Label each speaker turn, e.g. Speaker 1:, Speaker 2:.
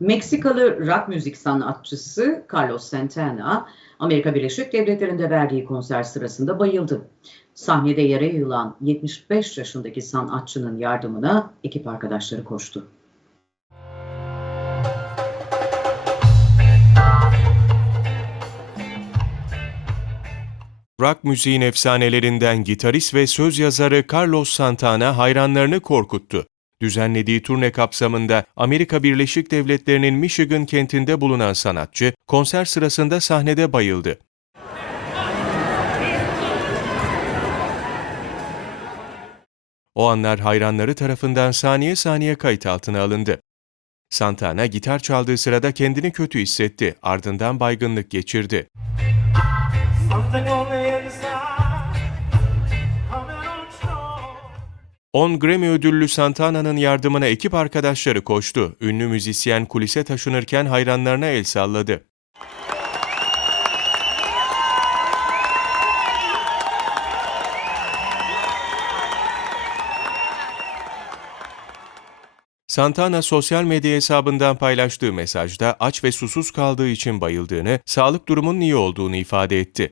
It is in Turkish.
Speaker 1: Meksikalı rock müzik sanatçısı Carlos Santana, Amerika Birleşik Devletleri'nde verdiği konser sırasında bayıldı. Sahnede yere yığılan 75 yaşındaki sanatçının yardımına ekip arkadaşları koştu.
Speaker 2: Rock müziğin efsanelerinden gitarist ve söz yazarı Carlos Santana hayranlarını korkuttu. Düzenlediği turne kapsamında Amerika Birleşik Devletleri'nin Michigan kentinde bulunan sanatçı konser sırasında sahnede bayıldı. O anlar hayranları tarafından saniye saniye kayıt altına alındı. Santana gitar çaldığı sırada kendini kötü hissetti, ardından baygınlık geçirdi.
Speaker 3: Something on the inside,
Speaker 2: 10 Grammy ödüllü Santana'nın yardımına ekip arkadaşları koştu. Ünlü müzisyen kulise taşınırken hayranlarına el salladı. Santana sosyal medya hesabından paylaştığı mesajda aç ve susuz kaldığı için bayıldığını, sağlık durumunun iyi olduğunu ifade etti.